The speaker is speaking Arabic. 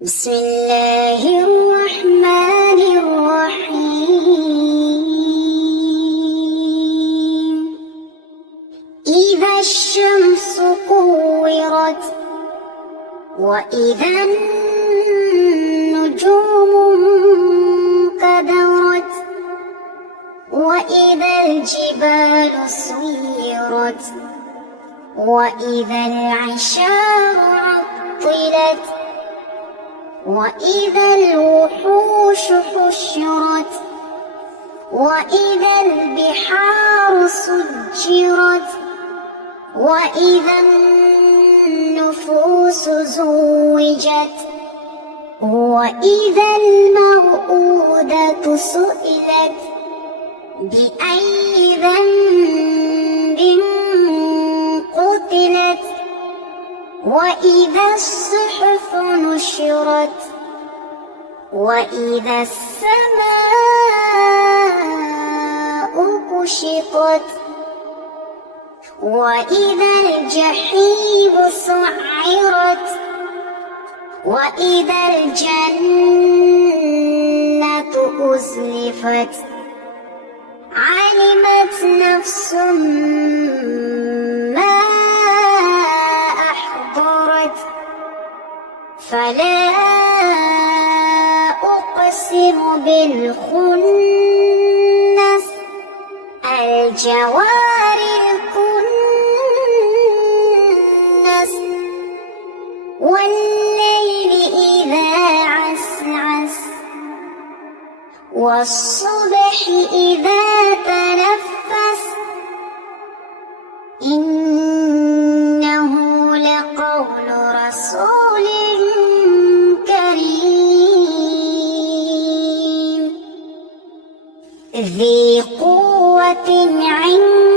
بسم الله الرحمن الرحيم إذا الشمس كورت وإذا النجوم انكدرت وإذا الجبال سيرت وإذا العشار عطلت وإذا الوحوش حشرت وإذا البحار سجرت وإذا النفوس زوجت وإذا الموءودة سئلت بأي ذنب قتلت وإذا الصحف نشرت وإذا السماء كشطت وإذا الجحيم سعرت وإذا الجنة أزلفت علمت نفس ما أحضرت فلا أقسم بالخنس الجوار الكنس والليل إذا عسعس والصبح إذا تنفس إنه لقول رسول كريم ذي قوة عند